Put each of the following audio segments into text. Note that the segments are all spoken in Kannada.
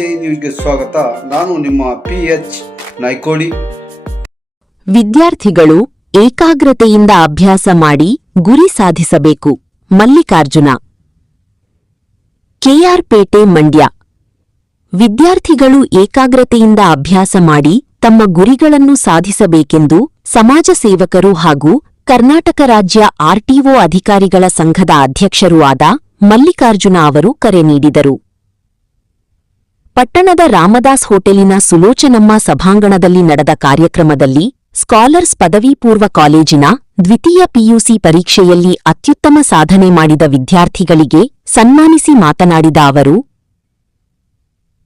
PCI ನ್ಯೂಸ್ಗೆ ಸ್ವಾಗತ. ನಾನು ನಿಮ್ಮ PH ನಾಯ್ಕೋಡಿ. ವಿದ್ಯಾರ್ಥಿಗಳು ಏಕಾಗ್ರತೆಯಿಂದ ಅಭ್ಯಾಸ ಮಾಡಿ ಗುರಿ ಸಾಧಿಸಬೇಕು. ಮಲ್ಲಿಕಾರ್ಜುನ. KR ಪೇಟೆ, ಮಂಡ್ಯ. ವಿದ್ಯಾರ್ಥಿಗಳು ಏಕಾಗ್ರತೆಯಿಂದ ಅಭ್ಯಾಸ ಮಾಡಿ ತಮ್ಮ ಗುರಿಗಳನ್ನು ಸಾಧಿಸಬೇಕೆಂದು ಸಮಾಜ ಸೇವಕರು ಹಾಗೂ ಕರ್ನಾಟಕ ರಾಜ್ಯ RTO ಅಧಿಕಾರಿಗಳ ಸಂಘದ ಅಧ್ಯಕ್ಷರೂ ಆದ ಮಲ್ಲಿಕಾರ್ಜುನ ಅವರು ಕರೆ ನೀಡಿದರು. ಪಟ್ಟಣದ ರಾಮದಾಸ್ ಹೋಟೆಲಿನ ಸುಲೋಚನಮ್ಮ ಸಭಾಂಗಣದಲ್ಲಿ ನಡೆದ ಕಾರ್ಯಕ್ರಮದಲ್ಲಿ ಸ್ಕಾಲರ್ಸ್ ಪದವಿ ಪೂರ್ವ ಕಾಲೇಜಿನ ದ್ವಿತೀಯ PUC ಪರೀಕ್ಷೆಯಲ್ಲಿ ಅತ್ಯುತ್ತಮ ಸಾಧನೆ ಮಾಡಿದ ವಿದ್ಯಾರ್ಥಿಗಳಿಗೆ ಸನ್ಮಾನಿಸಿ ಮಾತನಾಡಿದ ಅವರು,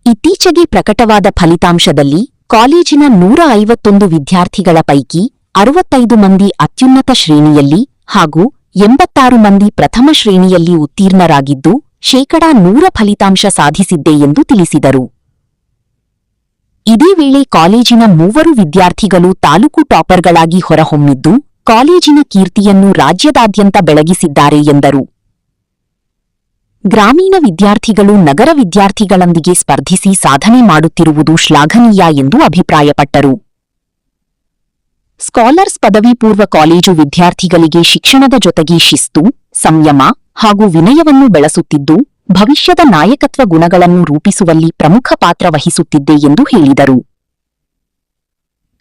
ಇತ್ತೀಚೆಗೆ ಪ್ರಕಟವಾದ ಫಲಿತಾಂಶದಲ್ಲಿ ಕಾಲೇಜಿನ 151 ವಿದ್ಯಾರ್ಥಿಗಳ ಪೈಕಿ 65 ಮಂದಿ ಅತ್ಯುನ್ನತ ಶ್ರೇಣಿಯಲ್ಲಿ ಹಾಗೂ 86 ಮಂದಿ ಪ್ರಥಮ ಶ್ರೇಣಿಯಲ್ಲಿ ಉತ್ತೀರ್ಣರಾಗಿದ್ದು, 100% ಫಲಿತಾಂಶ ಸಾಧಿಸಿದ್ದೆ ಎಂದು ತಿಳಿಸಿದರು. ಇದೇ ವೇಳೆ ಕಾಲೇಜಿನ 3 ವಿದ್ಯಾರ್ಥಿಗಳು ತಾಲೂಕು ಟಾಪರ್ಗಳಾಗಿ ಹೊರಹೊಮ್ಮಿದ್ದು, ಕಾಲೇಜಿನ ಕೀರ್ತಿಯನ್ನು ರಾಜ್ಯದಾದ್ಯಂತ ಬೆಳಗಿಸಿದ್ದಾರೆ ಎಂದರು. ಗ್ರಾಮೀಣ ವಿದ್ಯಾರ್ಥಿಗಳು ನಗರ ವಿದ್ಯಾರ್ಥಿಗಳೊಂದಿಗೆ ಸ್ಪರ್ಧಿಸಿ ಸಾಧನೆ ಮಾಡುತ್ತಿರುವುದು ಶ್ಲಾಘನೀಯ ಎಂದು ಅಭಿಪ್ರಾಯಪಟ್ಟರು. ಸ್ಕಾಲರ್ಸ್ ಪದವಿ ಪೂರ್ವ ಕಾಲೇಜು ವಿದ್ಯಾರ್ಥಿಗಳಿಗೆ ಶಿಕ್ಷಣದ ಜೊತೆಗೆ ಶಿಸ್ತು, ಸಂಯಮ ಹಾಗೂ ವಿನಯವನ್ನು ಬೆಳೆಸುತ್ತಿದ್ದು, ಭವಿಷ್ಯದ ನಾಯಕತ್ವ ಗುಣಗಳನ್ನು ರೂಪಿಸುವಲ್ಲಿ ಪ್ರಮುಖ ಪಾತ್ರ ವಹಿಸುತ್ತಿದ್ದೆ ಎಂದು ಹೇಳಿದರು.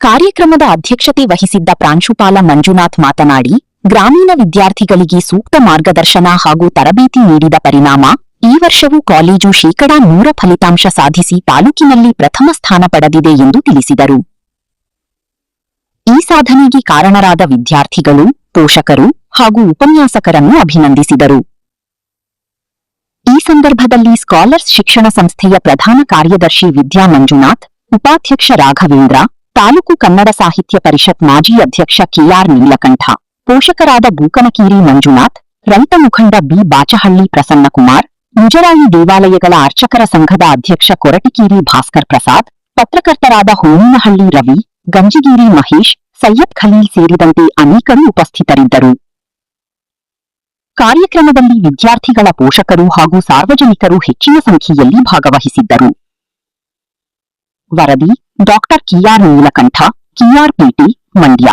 ಕಾರ್ಯಕ್ರಮದ ಅಧ್ಯಕ್ಷತೆ ವಹಿಸಿದ್ದ ಪ್ರಾಂಶುಪಾಲ ಮಂಜುನಾಥ್ ಮಾತನಾಡಿ, ಗ್ರಾಮೀಣ ವಿದ್ಯಾರ್ಥಿಗಳಿಗೆ ಸೂಕ್ತ ಮಾರ್ಗದರ್ಶನ ಹಾಗೂ ತರಬೇತಿ ನೀಡಿದ ಪರಿಣಾಮ ಈ ವರ್ಷವೂ ಕಾಲೇಜು 100% ಫಲಿತಾಂಶ ಸಾಧಿಸಿ ತಾಲೂಕಿನಲ್ಲಿ ಪ್ರಥಮ ಸ್ಥಾನ ಪಡೆದಿದೆ ಎಂದು ತಿಳಿಸಿದರು. ಈ ಸಾಧನೆಗೆ ಕಾರಣರಾದ ವಿದ್ಯಾರ್ಥಿಗಳು, ಪೋಷಕರು ಹಾಗೂ ಉಪನ್ಯಾಸಕರನ್ನು ಅಭಿನಂದಿಸಿದರು. ಈ ಸಂದರ್ಭದಲ್ಲಿ ಸ್ಕಾಲರ್ಸ್ ಶಿಕ್ಷಣ ಸಂಸ್ಥೆಯ ಪ್ರಧಾನ ಕಾರ್ಯದರ್ಶಿ ವಿದ್ಯಾ ಮಂಜುನಾಥ್, ಉಪಾಧ್ಯಕ್ಷ ರಾಘವೇಂದ್ರ, ತಾಲೂಕು ಕನ್ನಡ ಸಾಹಿತ್ಯ ಪರಿಷತ್ ಮಾಜಿ ಅಧ್ಯಕ್ಷ KR ನೀಲಕಂಠ, ಪೋಷಕರಾದ ಬೂಕನಕೀರಿ ಮಂಜುನಾಥ್, ರೈತ ಮುಖಂಡ B ಬಾಚಹಳ್ಳಿ ಪ್ರಸನ್ನಕುಮಾರ್, ಮುಜರಾಯಿ ದೇವಾಲಯಗಳ ಅರ್ಚಕರ ಸಂಘದ ಅಧ್ಯಕ್ಷ ಕೊರಟಿಕೀರಿ ಭಾಸ್ಕರ್ ಪ್ರಸಾದ್, ಪತ್ರಕರ್ತರಾದ ಹೋಮಿನಹಳ್ಳಿ ರವಿ, ಗಂಜಿಗೀರಿ ಮಹೇಶ್, ಸೈಯದ್ ಖಲೀಲ್ ಸೇರಿದಂತೆ ಅನೇಕರು ಉಪಸ್ಥಿತರಿದ್ದರು. ಕಾರ್ಯಕ್ರಮದಲ್ಲಿ ವಿದ್ಯಾರ್ಥಿಗಳ ಪೋಷಕರು ಹಾಗೂ ಸಾರ್ವಜನಿಕರು ಹೆಚ್ಚಿನ ಸಂಖ್ಯೆಯಲ್ಲಿ ಭಾಗವಹಿಸಿದ್ದರು. ವರದಿ ಡಾ. KR ನೀಲಕಂಠ, KR ಪೇಟೆ, ಮಂಡ್ಯ.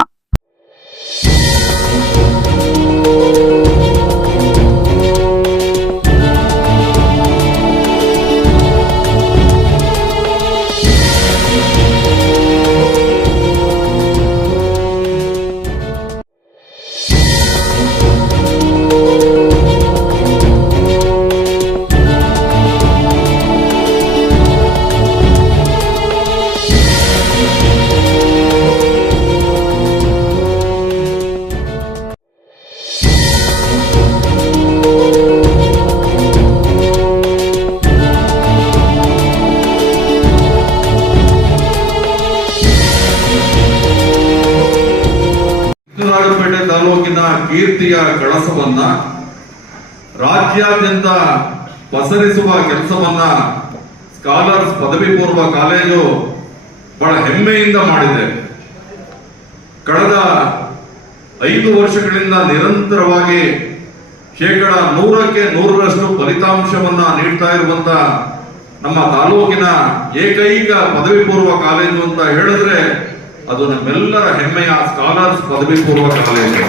ಪೇಟೆ ತಾಲೂಕಿನ ಕೀರ್ತಿಯ ಕಳಸವನ್ನ ರಾಜ್ಯಾದ್ಯಂತ ಪಸರಿಸುವ ಕೆಲಸವನ್ನ ಸ್ಕಾಲರ್ಸ್ ಪದವಿ ಪೂರ್ವ ಕಾಲೇಜು ಬಹಳ ಹೆಮ್ಮೆಯಿಂದ ಮಾಡಿದೆ. ಕಳೆದ 5 ವರ್ಷಗಳಿಂದ ನಿರಂತರವಾಗಿ 100% ಫಲಿತಾಂಶವನ್ನ ನೀಡ್ತಾ ಇರುವಂತ ನಮ್ಮ ತಾಲೂಕಿನ ಏಕೈಕ ಪದವಿ ಪೂರ್ವ ಕಾಲೇಜು ಅಂತ ಹೇಳಿದ್ರೆ ಅದು ನಮ್ಮೆಲ್ಲರ ಹೆಮ್ಮೆಯ ಸ್ಕಾಲರ್ಸ್ ಪದವಿ ಪೂರ್ವ ಕಾಲೇಜು.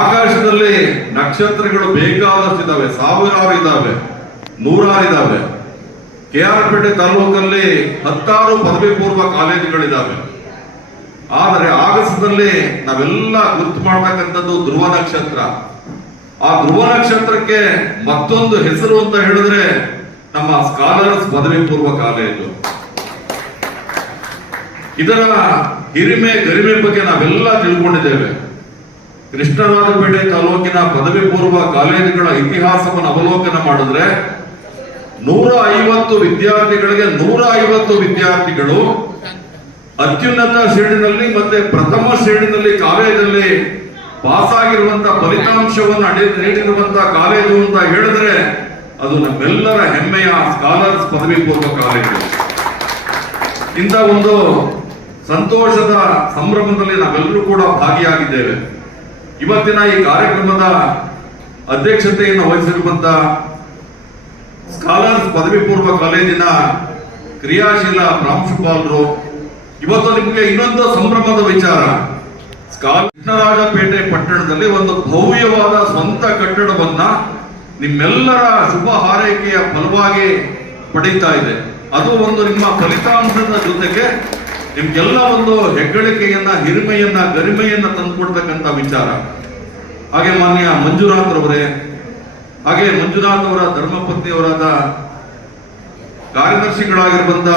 ಆಕಾಶದಲ್ಲಿ ನಕ್ಷತ್ರಗಳು ಬೇಕಾದಷ್ಟಿದ್ದಾವೆ, ಸಾವಿರಾರು ಇದ್ದಾವೆ, ನೂರಾರು ಇದ್ದಾವೆ. KR ಪೇಟೆ ತಾಲೂಕಲ್ಲಿ 10 ಪದವಿ ಪೂರ್ವ ಕಾಲೇಜುಗಳಿದ್ದಾವೆ. ಆದರೆ ಆಗಸದಲ್ಲಿ ನಾವೆಲ್ಲ ಗುರುತು ಮಾಡತಕ್ಕಂಥದ್ದು ಧ್ರುವ ನಕ್ಷತ್ರ. ಆ ಧ್ರುವ ನಕ್ಷತ್ರಕ್ಕೆ ಮತ್ತೊಂದು ಹೆಸರು ಅಂತ ಹೇಳಿದ್ರೆ ನಮ್ಮ ಸ್ಕಾಲರ್ಸ್ ಪದವಿ ಪೂರ್ವ ಕಾಲೇಜು. ಇದರ ಹಿರಿಮೆ ಗರಿಮೆ ಬಗ್ಗೆ ನಾವೆಲ್ಲ ತಿಳ್ಕೊಂಡಿದ್ದೇವೆ. ಕೃಷ್ಣರಾಜಪೇಟೆ ತಾಲೂಕಿನ ಪದವಿ ಪೂರ್ವ ಕಾಲೇಜುಗಳ ಇತಿಹಾಸವನ್ನು ಅವಲೋಕನ ಮಾಡಿದ್ರೆ 150 ವಿದ್ಯಾರ್ಥಿಗಳಿಗೆ 150 ವಿದ್ಯಾರ್ಥಿಗಳು ಅತ್ಯುನ್ನತ ಶ್ರೇಣಿನಲ್ಲಿ ಮತ್ತೆ ಪ್ರಥಮ ಶ್ರೇಣಿನಲ್ಲಿ ಕಾಲೇಜಲ್ಲಿ ಪಾಸ್ ಆಗಿರುವಂತಹ ಫಲಿತಾಂಶವನ್ನು ನೀಡಿರುವಂತಹ ಕಾಲೇಜು ಅಂತ ಹೇಳಿದ್ರೆ ಅದು ನಮ್ಮೆಲ್ಲರ ಹೆಮ್ಮೆಯ ಸ್ಕಾಲರ್ಸ್ ಪದವಿ ಪೂರ್ವ ಕಾಲೇಜು. ಇಂಥ ಒಂದು ಸಂತೋಷದ ಸಂಭ್ರಮದಲ್ಲಿ ನಾವೆಲ್ಲರೂ ಕೂಡ ಭಾಗಿಯಾಗಿದ್ದೇವೆ. ಇವತ್ತಿನ ಈ ಕಾರ್ಯಕ್ರಮದ ಅಧ್ಯಕ್ಷತೆಯನ್ನು ವಹಿಸಿರುವಂತಹ ಸ್ಕಾಲರ್ಸ್ ಪದವಿ ಪೂರ್ವ ಕಾಲೇಜಿನ ಕ್ರಿಯಾಶೀಲ ಪ್ರಾಂಶುಪಾಲರು. ಇವತ್ತು ನಿಮಗೆ ಇನ್ನೊಂದು ಸಂಭ್ರಮದ ವಿಚಾರ, ಕೃಷ್ಣರಾಜಪೇಟೆ ಪಟ್ಟಣದಲ್ಲಿ ಒಂದು ಭವ್ಯವಾದ ಸ್ವಂತ ಕಟ್ಟಡವನ್ನ ನಿಮ್ಮೆಲ್ಲರ ಶುಭ ಹಾರೈಕೆಯ ಫಲವಾಗಿ ಪಡೀತಾ ಇದೆ. ಅದು ಒಂದು ನಿಮ್ಮ ಫಲಿತಾಂಶದ ಜೊತೆಗೆ ನಿಮ್ಗೆಲ್ಲ ಒಂದು ಹೆಗ್ಗಳಿಕೆಯನ್ನ, ಹಿರಿಮೆಯನ್ನ, ಗರಿಮೆಯನ್ನ ತಂದುಕೊಡ್ತಕ್ಕಂಥ ವಿಚಾರ. ಹಾಗೆ ಮಾನ್ಯ ಮಂಜುನಾಥ್ ರವರೇ, ಹಾಗೆ ಮಂಜುನಾಥ್ ಅವರ ಧರ್ಮಪತ್ನಿಯವರಾದ ಕಾರ್ಯದರ್ಶಿಗಳಾಗಿರುವಂತ,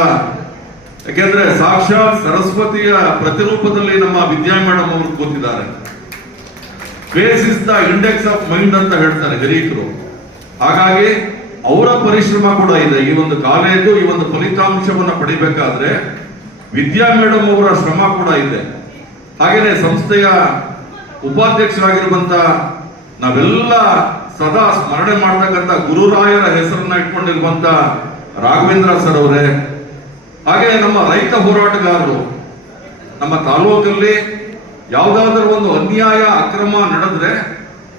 ಯಾಕೆಂದ್ರೆ ಸಾಕ್ಷಾತ್ ಸರಸ್ವತಿಯ ಪ್ರತಿರೂಪದಲ್ಲಿ ನಮ್ಮ ವಿದ್ಯಾ ಮೇಡಮ್ ಅವರು ಕೂತಿದ್ದಾರೆ. Face is the index of mind ಅಂತ ಹೇಳ್ತಾರೆ ಹಿರಿಯರು. ಹಾಗಾಗಿ ಅವರ ಪರಿಶ್ರಮ ಕೂಡ ಇದೆ. ಈ ಒಂದು ಕಾಲೇಜು ಈ ಒಂದು ಫಲಿತಾಂಶವನ್ನು ಪಡಿಬೇಕಾದ್ರೆ ವಿದ್ಯಾ ಮೇಡಮ್ ಅವರ ಶ್ರಮ ಕೂಡ ಇದೆ. ಹಾಗೇನೆ ಸಂಸ್ಥೆಯ ಉಪಾಧ್ಯಕ್ಷರಾಗಿರುವಂತ ನಾವೆಲ್ಲ ಸದಾ ಸ್ಮರಣೆ ಮಾಡ್ತಕ್ಕಂಥ ಗುರುರಾಯರ ಹೆಸರನ್ನ ಇಟ್ಕೊಂಡಿರುವಂತ ರಾಘವೇಂದ್ರ ಸರ್ ಅವರೇ, ಹಾಗೆ ನಮ್ಮ ರೈತ ಹೋರಾಟಗಾರರು, ನಮ್ಮ ತಾಲೂಕಲ್ಲಿ ಯಾವುದಾದ್ರೂ ಒಂದು ಅನ್ಯಾಯ ಅಕ್ರಮ ನಡೆದ್ರೆ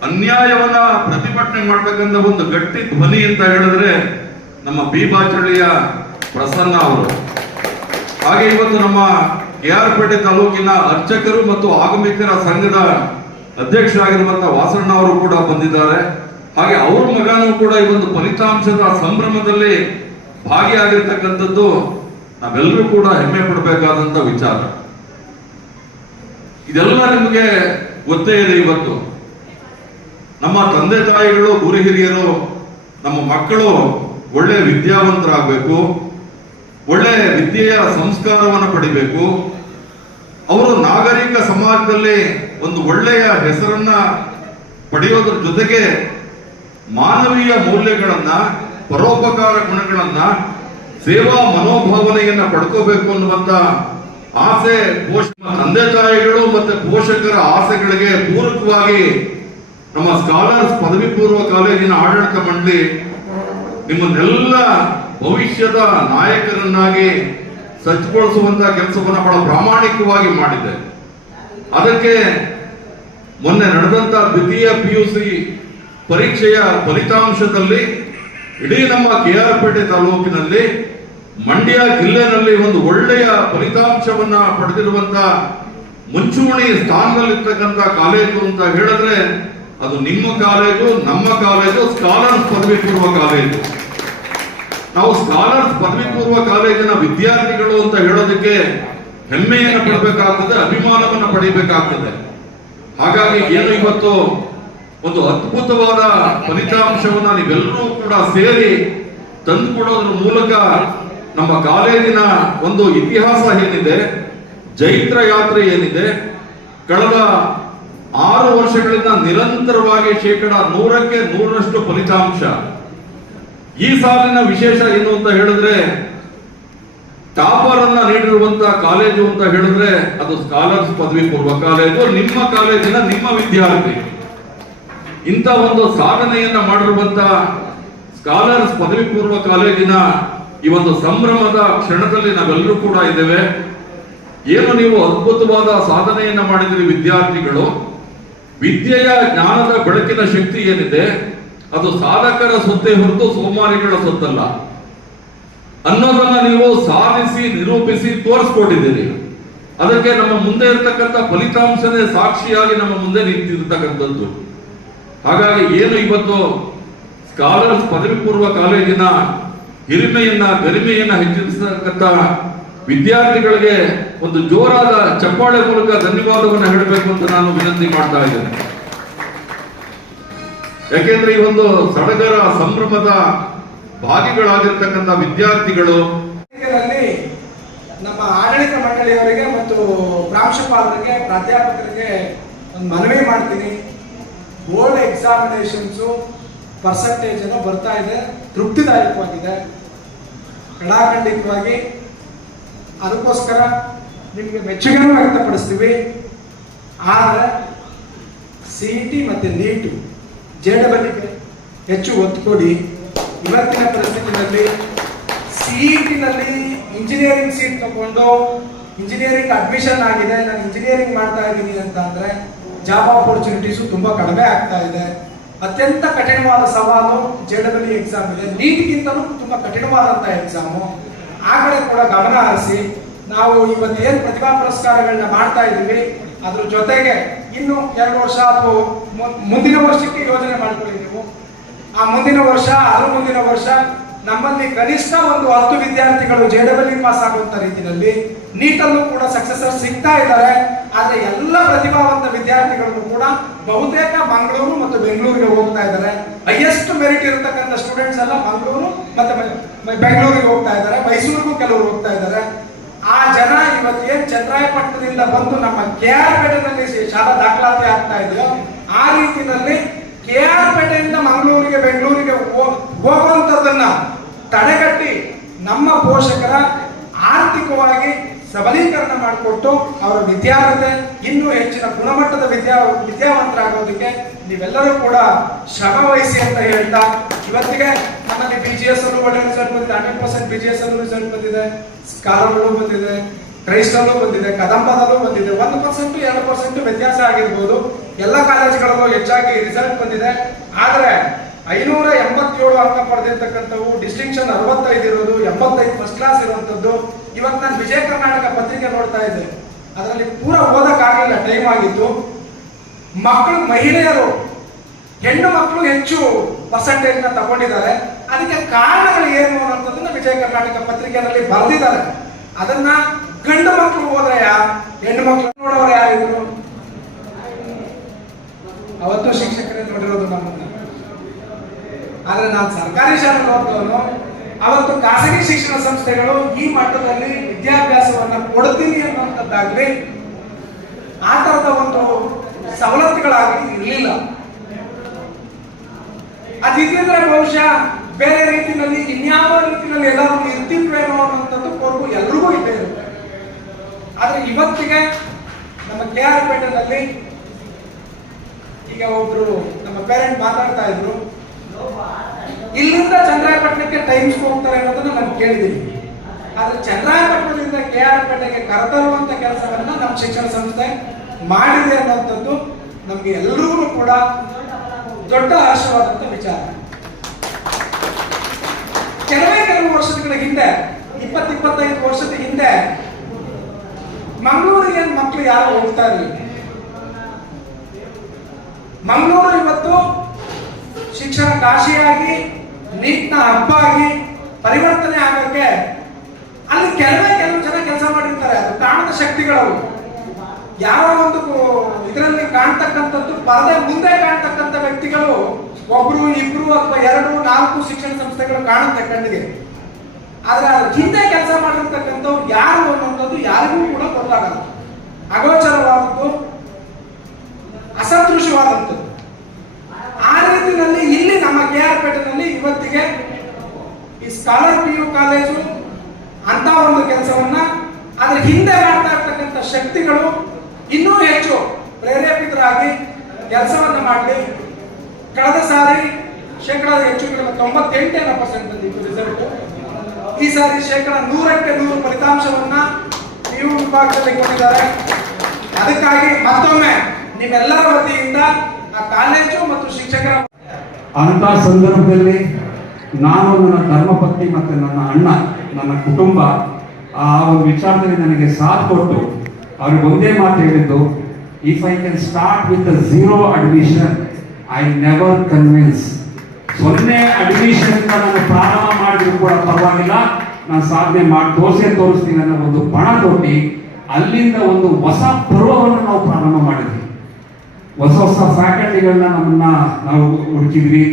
ಅನ್ಯಾಯವನ್ನ ಪ್ರತಿಭಟನೆ ಮಾಡ್ತಕ್ಕಂಥ ಒಂದು ಗಟ್ಟಿ ಧ್ವನಿ ಅಂತ ಹೇಳಿದ್ರೆ ನಮ್ಮ ಬೀಬಾಚಳ್ಳಿಯ ಪ್ರಸನ್ನ ಅವರು. ಹಾಗೆ ಇವತ್ತು ನಮ್ಮ KR ತಾಲೂಕಿನ ಅರ್ಚಕರು ಮತ್ತು ಆಗಮಿಕರ ಸಂಘದ ಅಧ್ಯಕ್ಷರಾಗಿರುವಂತಹ ವಾಸಣ್ಣ ಅವರು ಕೂಡ ಬಂದಿದ್ದಾರೆ. ಹಾಗೆ ಅವ್ರ ಮಗನೂ ಕೂಡ ಈ ಒಂದು ಫಲಿತಾಂಶದ ಸಂಭ್ರಮದಲ್ಲಿ ಭಾಗಿಯಾಗಿರ್ತಕ್ಕಂಥದ್ದು ನಾವೆಲ್ಲರೂ ಕೂಡ ಹೆಮ್ಮೆ ಪಡಬೇಕಾದಂತ ವಿಚಾರ. ಇದೆಲ್ಲ ನಿಮಗೆ ಗೊತ್ತೇ ಇದೆ. ಇವತ್ತು ನಮ್ಮ ತಂದೆ ತಾಯಿಗಳು, ಗುರು ಹಿರಿಯರು, ನಮ್ಮ ಮಕ್ಕಳು ಒಳ್ಳೆ ವಿದ್ಯಾವಂತರಾಗಬೇಕು, ಒಳ್ಳೆ ವಿದ್ಯೆಯ ಸಂಸ್ಕಾರವನ್ನು ಪಡಿಬೇಕು, ಅವರು ನಾಗರಿಕ ಸಮಾಜದಲ್ಲಿ ಒಂದು ಒಳ್ಳೆಯ ಹೆಸರನ್ನ ಪಡೆಯೋದ್ರ ಜೊತೆಗೆ ಮಾನವೀಯ ಮೌಲ್ಯಗಳನ್ನ, ಪರೋಪಕಾರ ಗುಣಗಳನ್ನ, ಸೇವಾ ಮನೋಭಾವನೆಯನ್ನ ಪಡ್ಕೋಬೇಕು ಅನ್ನುವಂತ ಆಸೆ ತಂದೆ ತಾಯಿಗಳು ಮತ್ತೆ ಪೋಷಕರ ಆಸೆಗಳಿಗೆ ಪೂರಕವಾಗಿ ನಮ್ಮ ಸ್ಕಾಲರ್ಸ್ ಪದವಿ ಪೂರ್ವ ಕಾಲೇಜಿನ ಆಡಳಿತ ಮಂಡಳಿ ನಿಮ್ಮನ್ನೆಲ್ಲ ಭವಿಷ್ಯದ ನಾಯಕರನ್ನಾಗಿ ಸಜ್ಜುಗೊಳಿಸುವಂತ ಕೆಲಸವನ್ನ ಬಹಳ ಪ್ರಾಮಾಣಿಕವಾಗಿ ಮಾಡಿದೆ. ಅದಕ್ಕೆ ಮೊನ್ನೆ ನಡೆದಂತ ದ್ವಿತೀಯ PUC ಪರೀಕ್ಷೆಯ ಫಲಿತಾಂಶದಲ್ಲಿ ಇಡೀ ನಮ್ಮ KR ತಾಲೂಕಿನಲ್ಲಿ, ಮಂಡ್ಯ ಜಿಲ್ಲೆನಲ್ಲಿ ಒಂದು ಒಳ್ಳೆಯ ಫಲಿತಾಂಶವನ್ನ ಪಡೆದಿರುವಂತ ಮುಂಚೂಣಿ ಸ್ಥಾನದಲ್ಲಿರ್ತಕ್ಕಂಥ ಕಾಲೇಜು ಅಂತ ಹೇಳಿದ್ರೆ ಅದು ನಿಮ್ಮ ಕಾಲೇಜು, ನಮ್ಮ ಕಾಲೇಜು, ಸ್ಕಾಲರ್ಸ್ ಪದವಿ ಪೂರ್ವ ಕಾಲೇಜು. ನಾವು ಸ್ಕಾಲರ್ಸ್ ಪದವಿ ಪೂರ್ವ ಕಾಲೇಜಿನ ವಿದ್ಯಾರ್ಥಿಗಳು ಅಂತ ಹೇಳೋದಕ್ಕೆ ಹೆಮ್ಮೆಯನ್ನು ಪಡಬೇಕಾಗ್ತದೆ, ಅಭಿಮಾನವನ್ನು ಪಡೆಯಬೇಕಾಗ್ತದೆ. ಹಾಗಾಗಿ ಏನು ಇವತ್ತು ಒಂದು ಅದ್ಭುತವಾದ ಫಲಿತಾಂಶವನ್ನ ನೀವೆಲ್ಲರೂ ಕೂಡ ಸೇರಿ ತಂದುಕೊಡೋದ್ರ ಮೂಲಕ ನಮ್ಮ ಕಾಲೇಜಿನ ಒಂದು ಇತಿಹಾಸ ಏನಿದೆ, ಜೈತ್ರ ಯಾತ್ರೆ ಏನಿದೆ, ಕಳೆದ 6 ವರ್ಷಗಳಿಂದ ನಿರಂತರವಾಗಿ 100ಕ್ಕೆ 100ರಷ್ಟು ಫಲಿತಾಂಶ. ಈ ಸಾಲಿನ ವಿಶೇಷ ಏನು ಅಂತ ಹೇಳಿದ್ರೆ, ಟಾಪರ್ ಅನ್ನ ನೀಡಿರುವಂತಹ ಕಾಲೇಜು ಅಂತ ಹೇಳಿದ್ರೆ ಅದು ಸ್ಕಾಲರ್ಸ್ ಪದವಿ ಪೂರ್ವ ಕಾಲೇಜು, ನಿಮ್ಮ ಕಾಲೇಜಿನ ನಿಮ್ಮ ವಿದ್ಯಾರ್ಥಿ. ಇಂಥ ಒಂದು ಸಾಧನೆಯನ್ನ ಮಾಡಿರುವಂತ ಸ್ಕಾಲರ್ಸ್ ಪದವಿ ಪೂರ್ವ ಕಾಲೇಜಿನ ಈ ಒಂದು ಸಂಭ್ರಮದ ಕ್ಷಣದಲ್ಲಿ ನಾವೆಲ್ಲರೂ ಕೂಡ ಇದ್ದೇವೆ. ಏನು ನೀವು ಅದ್ಭುತವಾದ ಸಾಧನೆಯನ್ನ ಮಾಡಿದ್ರಿ ವಿದ್ಯಾರ್ಥಿಗಳು. ವಿದ್ಯೆಯ ಜ್ಞಾನದ ಬೆಳಕಿನ ಶಕ್ತಿ ಏನಿದೆ ಅದು ಸಾಧಕರ ಸೊತ್ತೇ ಹೊರತು ಸೋಮಾರಿಗಳ ಸೊತ್ತಲ್ಲ ಅನ್ನೋದನ್ನ ನೀವು ಸಾಧಿಸಿ ನಿರೂಪಿಸಿ ತೋರಿಸ್ಕೊಟ್ಟಿದ್ದೀರಿ. ಅದಕ್ಕೆ ನಮ್ಮ ಮುಂದೆ ಇರತಕ್ಕಂಥ ಫಲಿತಾಂಶನೇ ಸಾಕ್ಷಿಯಾಗಿ ನಮ್ಮ ಮುಂದೆ ನಿಂತಿರ್ತಕ್ಕಂಥದ್ದು. ಹಾಗಾಗಿ ಏನು ಇವತ್ತು ಸ್ಕಾಲರ್ಸ್ ಪದವಿ ಪೂರ್ವ ಕಾಲೇಜಿನ ಹಿರಿಮೆಯನ್ನ, ಗರಿಮೆಯನ್ನ ಹೆಚ್ಚಿಸತಕ್ಕಂಥ ವಿದ್ಯಾರ್ಥಿಗಳಿಗೆ ಒಂದು ಜೋರಾದ ಚಪ್ಪಾಳೆ ಮೂಲಕ ಧನ್ಯವಾದವನ್ನು ಹೇಳಬೇಕು ಅಂತ ನಾನು ವಿನಂತಿ ಮಾಡ್ತಾ ಇದ್ದೇನೆ. ಯಾಕೆಂದ್ರೆ ಈ ಒಂದು ಸಡಗರ ಸಂಭ್ರಮದ ಭಾಗಿಗಳಾಗಿರ್ತಕ್ಕಂಥ ವಿದ್ಯಾರ್ಥಿಗಳು ನಮ್ಮ ಆಡಳಿತ ಮಂಡಳಿಯವರಿಗೆ ಮತ್ತು ಪ್ರಾಂಶುಪಾಲರಿಗೆ, ಪ್ರಾಧ್ಯಾಪಕರಿಗೆ ಒಂದು ಮನವಿ ಮಾಡ್ತೀನಿ. ಬೋರ್ಡ್ ಎಕ್ಸಾಮಿನೇಷನ್ಸು ಪರ್ಸೆಂಟೇಜ್ ಏನೋ ಬರ್ತಾ ಇದೆ, ತೃಪ್ತಿದಾಯಕವಾಗಿದೆ ಕಡಾಖಂಡಿತವಾಗಿ. ಅದಕ್ಕೋಸ್ಕರ ನಿಮಗೆ ಮೆಚ್ಚುಗೆನೂ ವ್ಯಕ್ತಪಡಿಸ್ತೀವಿ. ಆದರೆ CET ಮತ್ತು NEET JEE ಹೆಚ್ಚು ಒತ್ತು ಕೊಡಿ. ಇವತ್ತಿನ ಪರಿಸ್ಥಿತಿಯಲ್ಲಿ CET-ನಲ್ಲಿ ಇಂಜಿನಿಯರಿಂಗ್ ಸೀಟ್ ತಗೊಂಡು ಇಂಜಿನಿಯರಿಂಗ್ ಅಡ್ಮಿಷನ್ ಆಗಿದೆ, ನಾನು ಇಂಜಿನಿಯರಿಂಗ್ ಮಾಡ್ತಾ ಇದ್ದೀನಿ ಅಂತ ಅಂದ್ರೆ ಜಾಬ್ ಆಪರ್ಚುನಿಟೀಸು ತುಂಬಾ ಕಡಿಮೆ ಆಗ್ತಾ ಇದೆ. ಅತ್ಯಂತ ಕಠಿಣವಾದ ಸವಾಲು JEE ಎಕ್ಸಾಮ್ ಇದೆ. ನೀಟ್ಗಿಂತಲೂ ತುಂಬಾ ಕಠಿಣವಾದಂತಹ ಎಕ್ಸಾಮು. ಆ ಕಡೆ ಕೂಡ ಗಮನ ಹರಿಸಿ ನಾವು ಇವತ್ತು ಏನು ಪ್ರತಿಭಾ ಪುರಸ್ಕಾರಗಳನ್ನ ಮಾಡ್ತಾ ಇದ್ದೀವಿ, ಅದ್ರ ಜೊತೆಗೆ ಇನ್ನು 2 ವರ್ಷ ಅಥವಾ ಮುಂದಿನ ವರ್ಷಕ್ಕೆ ಯೋಜನೆ ಮಾಡ್ಕೊಳ್ಳಿ ನೀವು. ಆ ಮುಂದಿನ ವರ್ಷ, ಅದ್ರ ಮುಂದಿನ ವರ್ಷ ನಮ್ಮಲ್ಲಿ ಕನಿಷ್ಠ ಒಂದು 10 ವಿದ್ಯಾರ್ಥಿಗಳು JEE ಪಾಸ್ ಆಗುವಂತ ರೀತಿಯಲ್ಲಿ ನೀಟಲ್ಲೂ ಕೂಡ ಸಕ್ಸೆಸರ್ ಸಿಗ್ತಾ ಇದ್ದಾರೆ. ಆದ್ರೆ ಎಲ್ಲ ಪ್ರತಿಭಾವಂತ ವಿದ್ಯಾರ್ಥಿಗಳು ಕೂಡ ಬಹುತೇಕ ಮಂಗಳೂರು ಮತ್ತು ಬೆಂಗಳೂರಿಗೆ ಹೋಗ್ತಾ ಇದ್ದಾರೆ. ಹೈಯೆಸ್ಟ್ ಮೆರಿಟ್ ಇರತಕ್ಕಂಥ ಸ್ಟೂಡೆಂಟ್ಸ್ ಎಲ್ಲ ಮಂಗಳೂರು ಮತ್ತೆ ಬೆಂಗಳೂರಿಗೆ ಹೋಗ್ತಾ ಇದ್ದಾರೆ, ಮೈಸೂರಿಗೂ ಕೆಲವರು ಹೋಗ್ತಾ ಇದ್ದಾರೆ. ಆ ಜನ ಇವತ್ತೇನ್ ಚನ್ನರಾಯಪಟ್ಟಣದಿಂದ ಬಂದು ನಮ್ಮ KR ಪೇಟೆನಲ್ಲಿ ಶಾಲಾ ದಾಖಲಾತಿ ಆಗ್ತಾ ಇದೆಯೋ ಆ ರೀತಿಯಲ್ಲಿ KR ಪೇಟೆಯಿಂದ ಮಂಗಳೂರಿಗೆ ಬೆಂಗಳೂರಿಗೆ ಹೋಗುವಂತದನ್ನ ತಡೆಗಟ್ಟಿ ನಮ್ಮ ಪೋಷಕರ ಆರ್ಥಿಕವಾಗಿ ಸಬಲೀಕರಣ ಮಾಡಿಕೊಟ್ಟು ಅವರ ವಿದ್ಯಾರ್ಹತೆ ಇನ್ನೂ ಹೆಚ್ಚಿನ ಗುಣಮಟ್ಟದ ವಿದ್ಯಾವಂತರಾಗೋದಕ್ಕೆ ನೀವೆಲ್ಲರೂ ಕೂಡ ಶ್ರಮ ವಹಿಸಿ ಅಂತ ಹೇಳ್ತಾ, ಇವತ್ತಿಗೆ ನಮ್ಮಲ್ಲಿ BGS ಅಲ್ಲೂ ಒಳ್ಳೆ ರಿಸಲ್ಟ್ ಬಂದಿದೆ, 100% BGS ಅಲ್ಲೂ ರಿಸಲ್ಟ್ ಬಂದಿದೆ, ಸ್ಕಾಲರ್ಗಳು ಬಂದಿದೆ, ಕ್ರೈಸ್ತಲ್ಲೂ ಬಂದಿದೆ, ಕದಂಬದಲ್ಲೂ ಬಂದಿದೆ. 1% 2% ವ್ಯತ್ಯಾಸ ಆಗಿರ್ಬೋದು. ಎಲ್ಲ ಕಾಲೇಜುಗಳಲ್ಲೂ ಹೆಚ್ಚಾಗಿ ರಿಸಲ್ಟ್ ಬಂದಿದೆ. ಆದ್ರೆ 587 ಅಂಕ ಪಡೆದಿರ್ತಕ್ಕಂಥವು, ಡಿಸ್ಟಿಂಕ್ಷನ್ 65 ಇರೋದು, 85 ಫಸ್ಟ್ ಕ್ಲಾಸ್ ಇರುವಂತದ್ದು. ಇವತ್ತು ನಾನು ವಿಜಯ ಕರ್ನಾಟಕ ಪತ್ರಿಕೆ ನೋಡ್ತಾ ಇದ್ದೆ, ಅದರಲ್ಲಿ ಪೂರ ಓದಕ್ಕಾಗಲಿಲ್ಲ, ಟೈಮ್ ಆಗಿತ್ತು. ಮಕ್ಕಳು, ಮಹಿಳೆಯರು, ಹೆಣ್ಣು ಮಕ್ಕಳು ಹೆಚ್ಚು ಪರ್ಸೆಂಟೇಜ್ ನ ತಗೊಂಡಿದ್ದಾರೆ. ಅದಕ್ಕೆ ಕಾರಣಗಳು ಏನು ಅನ್ನೋದನ್ನ ವಿಜಯ ಕರ್ನಾಟಕ ಪತ್ರಿಕೆಯಲ್ಲಿ ಬರೆದಿದ್ದಾರೆ. ಅದನ್ನ ಗಂಡು ಮಕ್ಕಳು ಹೋದ್ರೆ ಹೆಣ್ಣು ಮಕ್ಕಳು ನೋಡೋರು ಯಾರಿದ್ರು? ಅವತ್ತು ಶಿಕ್ಷಕರೇ ನೋಡಿರೋದು ನಮ್ಮನ್ನ. ಆದ್ರೆ ನಾನು ಸರ್ಕಾರಿ ಶಾಲೆ ಓದೋನು, ಅವತ್ತು ಖಾಸಗಿ ಶಿಕ್ಷಣ ಸಂಸ್ಥೆಗಳು ಈ ಮಟ್ಟದಲ್ಲಿ ವಿದ್ಯಾಭ್ಯಾಸವನ್ನ ಕೊಡ್ತೀನಿ ಅನ್ನುವಂಥದ್ದಾಗ್ಲಿ ಆ ತರದ ಒಂದು ಸವಲತ್ತುಗಳಾಗಲಿ ಇರಲಿಲ್ಲ. ಅದಿದ್ರೆ ಬಹುಶಃ ಬೇರೆ ರೀತಿಯಲ್ಲಿ ಇನ್ಯಾವ ರೀತಿಯಲ್ಲಿ ಎಲ್ಲರೂ ಇರ್ತಿದ್ವೇನೋ ಅನ್ನುವಂಥದ್ದು ಕೊರಗು ಎಲ್ರಿಗೂ ಇದ್ದೇ ಇರುತ್ತೆ. ಆದ್ರೆ ಇವತ್ತಿಗೆ ನಮ್ಮ KR ಪೇಟೆನಲ್ಲಿ ಈಗ ಒಬ್ರು ನಮ್ಮ ಪೇರೆಂಟ್ ಮಾತಾಡ್ತಾ ಇದ್ರು, ಇಲ್ಲಿಂದ ಚನ್ನರಾಯಪಟ್ಟಣಕ್ಕೆ ಟೈಮ್ಸ್ ಹೋಗ್ತಾರೆ ಅನ್ನೋದನ್ನ ನಾನು ಕೇಳಿದ್ದೀನಿ. ಆದ್ರೆ ಚನ್ನರಾಯಪಟ್ಟಣದಿಂದ KR ಪೇಟೆಗೆ ಕರೆತರುವಂತ ಕೆಲಸವನ್ನ ನಮ್ಮ ಶಿಕ್ಷಣ ಸಂಸ್ಥೆ ಮಾಡಿದೆ ಅನ್ನೋಂಥದ್ದು ನಮ್ಗೆ ಎಲ್ಲರಿಗೂ ಕೂಡ ದೊಡ್ಡ ಹರ್ಷವಾದಂತ ವಿಚಾರ. ಕೆಲವು ವರ್ಷಗಳ ಹಿಂದೆ, 20-25 ವರ್ಷದ ಹಿಂದೆ ಮಂಗಳೂರಿಗೆ ಮಕ್ಕಳು ಯಾರು ಹೋಗ್ತಾ ಇರಲಿಲ್ಲ. ಮಂಗಳೂರು ಇವತ್ತು ಶಿಕ್ಷಣ ಕಾಶಿಯಾಗಿ, ನೀಟ್ನ ಹಬ್ಬ ಆಗಿ ಪರಿವರ್ತನೆ ಆಗಕ್ಕೆ ಅಲ್ಲಿ ಕೆಲವು ಜನ ಕೆಲಸ ಮಾಡಿರ್ತಾರೆ. ಅದು ಕಾಣದ ಶಕ್ತಿಗಳು. ಯಾರೋ ಒಂದು ಇದರಲ್ಲಿ ಕಾಣ್ತಕ್ಕಂಥದ್ದು ಪರದೆ ಮುಂದೆ ಕಾಣ್ತಕ್ಕಂಥ ವ್ಯಕ್ತಿಗಳು 1, 2 ಅಥವಾ 2, 4 ಶಿಕ್ಷಣ ಸಂಸ್ಥೆಗಳು ಕಾಣುತ್ತೆ ಕಣ್ಣಿಗೆ. ಆದ್ರೆ ಅದ್ರ ಹಿಂದೆ ಕೆಲಸ ಮಾಡಿರ್ತಕ್ಕಂಥವ್ರು ಯಾರು ಅನ್ನುವಂಥದ್ದು ಯಾರಿಗೂ ಕೂಡ ಗೊತ್ತಾಗಲ್ಲ. ಅಗೋಚರವಾದದ್ದು, ಅಸದೃಶವಾದದ್ದು. ಆ ರೀತಿಯಲ್ಲಿ ಇಲ್ಲಿ ನಮ್ಮ KR ಪೇಟೆನಲ್ಲಿ ಇವತ್ತಿಗೆ ಈ ಸ್ಕಾಲರ್ PU ಕಾಲೇಜು ಅಂತ ಒಂದು ಕೆಲಸವನ್ನ, ಅದ್ರ ಹಿಂದೆ ಮಾಡ್ತಾ ಇರ್ತಕ್ಕಂಥ ಶಕ್ತಿಗಳು ಇನ್ನೂ ಹೆಚ್ಚು ಪ್ರೇರೇಪಿತರಾಗಿ ಕೆಲಸವನ್ನ ಮಾಡಲಿ. ಕಳೆದ ಸಾರಿ ಶೇಕಡಾ ಹೆಚ್ಚು 98% ಬಂದಿತ್ತು ರಿಸಲ್ಟ್. ಈ ಸಾರಿ ಶೇಕಡಾ 100ಕ್ಕೆ 100 ಫಲಿತಾಂಶವನ್ನ PU ವಿಭಾಗದಲ್ಲಿ ಕೊಟ್ಟಿದ್ದಾರೆ. ಅದಕ್ಕಾಗಿ ಮತ್ತೊಮ್ಮೆ ನಿಮ್ಮೆಲ್ಲರ ವತಿಯಿಂದ ಆ ಕಾಲೇಜು ಮತ್ತು ಶಿಕ್ಷಕರ ಅಂತ ಸಂದರ್ಭದಲ್ಲಿ ನಾನು, ನನ್ನ ಧರ್ಮಪತ್ನಿ ಮತ್ತು ನನ್ನ ಅಣ್ಣ, ನನ್ನ ಕುಟುಂಬ ಆ ಒಂದು ವಿಚಾರದಲ್ಲಿ ನನಗೆ ಸಾಥ್ ಕೊಟ್ಟು ಅವ್ರಿಗೆ ಒಂದೇ ಮಾತು ಹೇಳಿದ್ದು, if I can start with 0 admission I never convince. 0 admission ನಾನು ಪ್ರಾರಂಭ ಮಾಡಿದ್ರು ಕೂಡ ಪರವಾಗಿಲ್ಲ, ನಾನು ಸಾಧನೆ ಮಾಡಿ ತೋರಿಸ್ತೀನಿ ಅನ್ನೋ ಒಂದು ಪಣ ತೊಟ್ಟಿ ಅಲ್ಲಿಂದ ಒಂದು ಹೊಸ ಪರ್ವವನ್ನು ನಾವು ಪ್ರಾರಂಭ ಮಾಡಿದ್ವಿ. ಹೊಸ ಫ್ಯಾಕಲ್ಟಿಗಳನ್ನ ನಾವು ಹುಡುಕಿದ್ವಿ.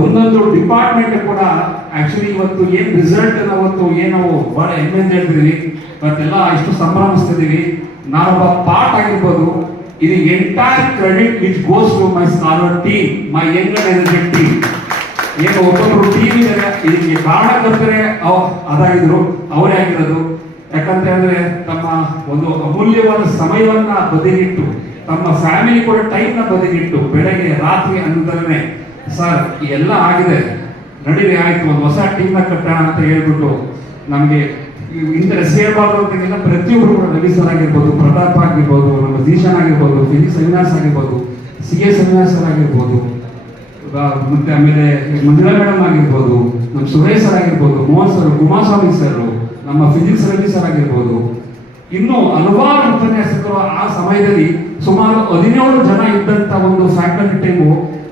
ಒಂದೊಂದು ಡಿಪಾರ್ಟ್ಮೆಂಟ್ ಕೂಡ ಆಕ್ಚುಲಿ ಇವತ್ತು ಏನ್ ರಿಸಲ್ಟ್ ಅವತ್ತು ಏನೋ ಬಹಳ ಹೆಮ್ಮೆ ಹೇಳ್ತಿದೀವಿ, ಇವತ್ತೆಲ್ಲ ಇಷ್ಟು ಸಂಭ್ರಮಿಸ್ತಿದೀವಿ. ನಾನೊಬ್ಬ ಪಾರ್ಟ್ ಆಗಿರ್ಬೋದು. ಇದು entire credit which goes to my scholar team, my young and energetic team. ಏನು ಒಬ್ಬೊಬ್ರು ಟೀಮ್ ಇದ್ದಾರೆ, ಇದಕ್ಕೆ ಕಾರಣಕರ್ತರೆ ಅದಾಗಿದ್ರು, ಅವರೇ ಆಗಿರೋದು. ಯಾಕಂತ ಹೇಳಿದ್ರೆ ತಮ್ಮ ಒಂದು ಅಮೂಲ್ಯವಾದ ಸಮಯವನ್ನ ಬದಿಗಿಟ್ಟು, ತಮ್ಮ ಫ್ಯಾಮಿಲಿ ಕೂಡ ಟೈಮ್ ನ ಬದಿಗಿಟ್ಟು, ಬೆಳಗ್ಗೆ ರಾತ್ರಿ ಅನ್ನೋದನ್ನೇ ಸರ್ ಎಲ್ಲ ಆಗಿದೆ, ನಡೀರಿ ಆಯ್ತು, ಒಂದು ಹೊಸ ಟೀಮ್ ನ ಕಟ್ಟೋಣ ಅಂತ ಹೇಳ್ಬಿಟ್ಟು ನಮಗೆ ಇಂಥ ಸೇರಬಾರ್ದು ಅಂತೆಲ್ಲ ಪ್ರತಿಯೊಬ್ಬರು ಕೂಡ, ರವಿ ಸರ್ ಆಗಿರ್ಬೋದು, ಪ್ರತಾಪ್ ಆಗಿರ್ಬೋದು, ನಮ್ಮ ಜೀಶನ್ ಆಗಿರ್ಬೋದು, ಫಿಸಿಕ್ಸ್ ಅವಿನಾಶ್ ಆಗಿರ್ಬೋದು, CA ಅವಿನಾಶ್ ಆಗಿರ್ಬೋದು, ಮತ್ತೆ ಆಮೇಲೆ ಮಂಜುಳಾ ಮೇಡಮ್ ಆಗಿರ್ಬೋದು, ನಮ್ಮ ಸುರೇಶ್ ಸರ್ ಆಗಿರ್ಬೋದು, ಮೋಹನ್ ಸರ್, ಕುಮಾರಸ್ವಾಮಿ ಸರ್, ನಮ್ಮ ಫಿಸಿಕ್ಸ್ ರವಿ ಸರ್ ಆಗಿರ್ಬೋದು, ಇನ್ನು ಹಲವಾರು ಉಪನ್ಯಾಸಕರು ಆ ಸಮಯದಲ್ಲಿ ಸುಮಾರು 17 ಜನ ಇದ್ದಂತ ಒಂದು ಫ್ಯಾಕಲ್ಟಿ ಟೀಮು.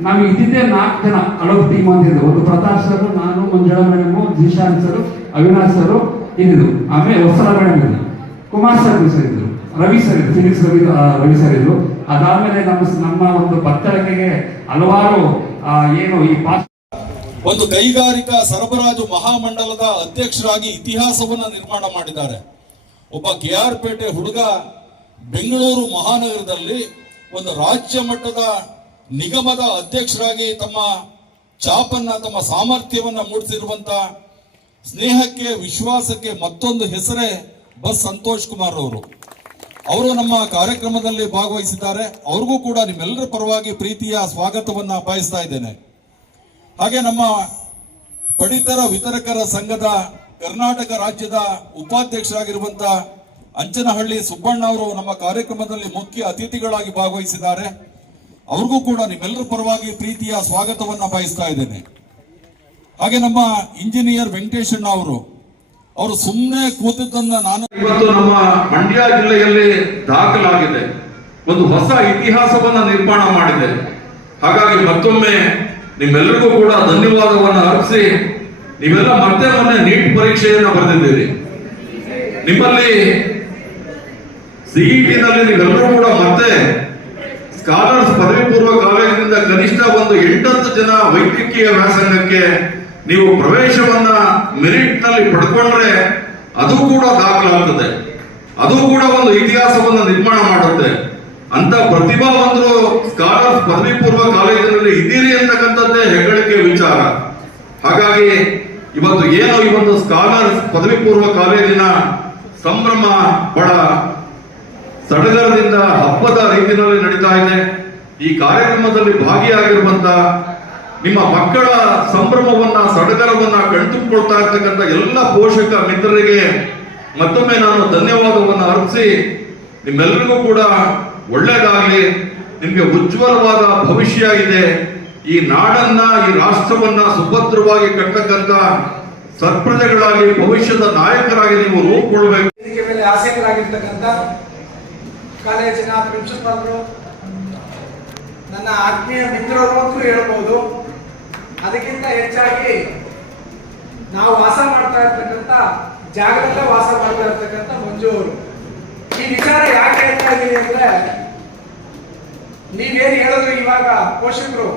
ನಾವು ಇದ್ದಿದ್ದೇ 4 ಜನ ಹಳಬ ಟೀಮ್ ಅಂತಿದ್ದು. ಒಂದು ಪ್ರತಾಪ್ ಸರ್, ನಾನು, Manjula madam, Zeeshan sir, Avinash sir ಇದ್ದು, ಆಮೇಲೆ ವತ್ಸಲ ಮೇಡಮ್ ಇದ್ರು, ಕುಮಾರ್ ಸರ್ ಇದ್ರು, ರವಿ ಸರ್ ಇದ್ರು, ಫಿಸಿಕ್ಸ್ ರವಿ ಸರ್ ಇದ್ರು. ಅದಾದ್ಮೇಲೆ ನಮ್ಮ ಒಂದು ಬತ್ತಳಿಕೆಗೆ ಹಲವಾರು ಏನು ಈ ಒಂದು ಕೈಗಾರಿಕಾ ಸರಬರಾಜು ಮಹಾಮಂಡಲದ ಅಧ್ಯಕ್ಷರಾಗಿ ಇತಿಹಾಸವನ್ನ ನಿರ್ಮಾಣ ಮಾಡಿದ್ದಾರೆ. ಒಬ್ಬ KR ಪೇಟೆ ಹುಡುಗ ಬೆಂಗಳೂರು ಮಹಾನಗರದಲ್ಲಿ ಒಂದು ರಾಜ್ಯ ಮಟ್ಟದ ನಿಗಮದ ಅಧ್ಯಕ್ಷರಾಗಿ ತಮ್ಮ ಛಾಪನ್ನ, ತಮ್ಮ ಸಾಮರ್ಥ್ಯವನ್ನ ಮೂಡಿಸಿರುವಂತ ಸ್ನೇಹಕ್ಕೆ, ವಿಶ್ವಾಸಕ್ಕೆ ಮತ್ತೊಂದು ಹೆಸರೇ ಬಸ್ ಸಂತೋಷ್ ಕುಮಾರ್ ಅವರು ನಮ್ಮ ಕಾರ್ಯಕ್ರಮದಲ್ಲಿ ಭಾಗವಹಿಸಿದ್ದಾರೆ. ಅವ್ರಿಗೂ ಕೂಡ ನಿಮ್ಮೆಲ್ಲರ ಪರವಾಗಿ ಪ್ರೀತಿಯ ಸ್ವಾಗತವನ್ನ ಬಯಸ್ತಾ ಇದ್ದೇನೆ. ಹಾಗೆ ನಮ್ಮ ಪಡಿತರ ವಿತರಕರ ಸಂಘದ ಕರ್ನಾಟಕ ರಾಜ್ಯದ ಉಪಾಧ್ಯಕ್ಷರಾಗಿರುವಂತ ಅಂಚನಹಳ್ಳಿ ಸುಬ್ಬಣ್ಣ ಅವರು ನಮ್ಮ ಕಾರ್ಯಕ್ರಮದಲ್ಲಿ ಮುಖ್ಯ ಅತಿಥಿಗಳಾಗಿ ಭಾಗವಹಿಸಿದ್ದಾರೆ. ಅವ್ರಿಗೂ ಕೂಡ ನಿಮ್ಮೆಲ್ಲರ ಪರವಾಗಿ ಪ್ರೀತಿಯ ಸ್ವಾಗತವನ್ನ ಬಯಸ್ತಾ ಇದ್ದೇನೆ. ಹಾಗೆ ನಮ್ಮ ಇಂಜಿನಿಯರ್ ವೆಂಕಟೇಶಣ್ಣ ಅವರು ಸುಮ್ಮನೆ ಕೂತಿದ್ದನ್ನ ನಾನು ಇವತ್ತು ನಮ್ಮ ಮಂಡ್ಯ ಜಿಲ್ಲೆಯಲ್ಲಿ ದಾಖಲಾಗಿದೆ, ಒಂದು ಹೊಸ ಇತಿಹಾಸವನ್ನ ನಿರ್ಮಾಣ ಮಾಡಿದೆ. ಹಾಗಾಗಿ ಮತ್ತೊಮ್ಮೆ ನಿಮ್ಮೆಲ್ಲರಿಗೂ ಕೂಡ ಧನ್ಯವಾದವನ್ನ ಅರ್ಪಿಸಿ, ನೀವೆಲ್ಲ ಮತ್ತೆ ಮೊನ್ನೆ ನೀಟ್ ಪರೀಕ್ಷೆಯನ್ನ ಬರೆದಿದ್ದೀರಿ. ನಿಮ್ಮಲ್ಲಿ CET ನಲ್ಲಿ ನೀವೆಲ್ಲರೂ ಕೂಡ ಮತ್ತೆ ಸ್ಕಾಲರ್ಸ್ ಪದವಿ ಪೂರ್ವ ಕಾಲೇಜಿನಿಂದ ಕನಿಷ್ಠ ಒಂದು 8-10 ಜನ ವೈದ್ಯಕೀಯ ವ್ಯಾಸಂಗಕ್ಕೆ ನೀವು ಪ್ರವೇಶವನ್ನ ಮೆರಿಟ್ ನಲ್ಲಿ ಪಡ್ಕೊಂಡ್ರೆ ಅದು ಕೂಡ ದಾಖಲಾಗ್ತದೆ, ಅದು ಕೂಡ ಒಂದು ಇತಿಹಾಸವನ್ನ ನಿರ್ಮಾಣ ಮಾಡುತ್ತೆ. ಅಂತ ಪ್ರತಿಭಾವಂತರು ಸ್ಕಾಲರ್ಸ್ ಪದವಿ ಪೂರ್ವ ಕಾಲೇಜಿನಲ್ಲಿ ಇದ್ದೀರಿ ಅಂತಕ್ಕಂಥದ್ದೇ ಹೆಗ್ಗಳಿಕೆ ವಿಚಾರ. ಹಾಗಾಗಿ ಇವತ್ತು ಏನು ಈ ಒಂದು ಸ್ಕಾಲರ್ಸ್ ಪದವಿ ಪೂರ್ವ ಕಾಲೇಜಿನ ಸಂಭ್ರಮ ಬಹಳ ಸಡಗರದಿಂದ ಹಬ್ಬದ ರೀತಿಯಲ್ಲಿ ನಡೀತಾ ಇದೆ. ಈ ಕಾರ್ಯಕ್ರಮದಲ್ಲಿ ಭಾಗಿಯಾಗಿರುವಂತ ನಿಮ್ಮ ಮಕ್ಕಳ ಸಂಭ್ರಮವನ್ನ, ಸಡಗರವನ್ನ ಕಣ್ತುಂಬಿಕೊಳ್ತಾ ಇರ್ತಕ್ಕಂಥ ಎಲ್ಲ ಪೋಷಕ ಮಿತ್ರರಿಗೆ ಮತ್ತೊಮ್ಮೆ ನಾನು ಧನ್ಯವಾದವನ್ನು ಅರ್ಪಿಸಿ, ನಿಮ್ಮೆಲ್ಲರಿಗೂ ಕೂಡ ಒಳ್ಳೇದಾಗಲಿ, ನಿಮ್ಗೆ ಉಜ್ವಲವಾದ ಭವಿಷ್ಯ ಇದೆ. ಈ ನಾಡನ್ನ, ಈ ರಾಷ್ಟ್ರವನ್ನ ಸುಭದ್ರವಾಗಿ ಕಟ್ಟತಕ್ಕಂಥ ಸತ್ಪ್ರಜೆಗಳಾಗಿ, ಭವಿಷ್ಯದ ನಾಯಕರಾಗಿ ನೀವು ರೂಪುಗೊಳ್ಳಬೇಕು. ಇದಕ್ಕೆ ಮೇಲೆ ಆಸಕ್ತರಾಗಿರ್ತಕ್ಕಂಥ ಕಾಲೇಜಿನ ಪ್ರಿನ್ಸಿಪಾಲರು, ನನ್ನ ಆತ್ಮೀಯ ಮಿತ್ರರು ಅಂತೂ ಹೇಳ್ಬೋದು. ಅದಕ್ಕಿಂತ ಹೆಚ್ಚಾಗಿ ನಾವು ವಾಸ ಮಾಡ್ತಾ ಇರ್ತಕ್ಕಂಥ ಜಾಗದಲ್ಲೇ ವಾಸ ಮಾಡ್ತಾ ಇರ್ತಕ್ಕಂಥ ಮಂಜು ಅವರು. ಈ ವಿಚಾರ ಯಾಕೆ ಹೇಳ್ತಾ ಇದ್ದೀವಿ ಅಂದ್ರೆ, ನೀವೇನು ಹೇಳಿದ್ರು ಇವಾಗ ಪೋಷಕರು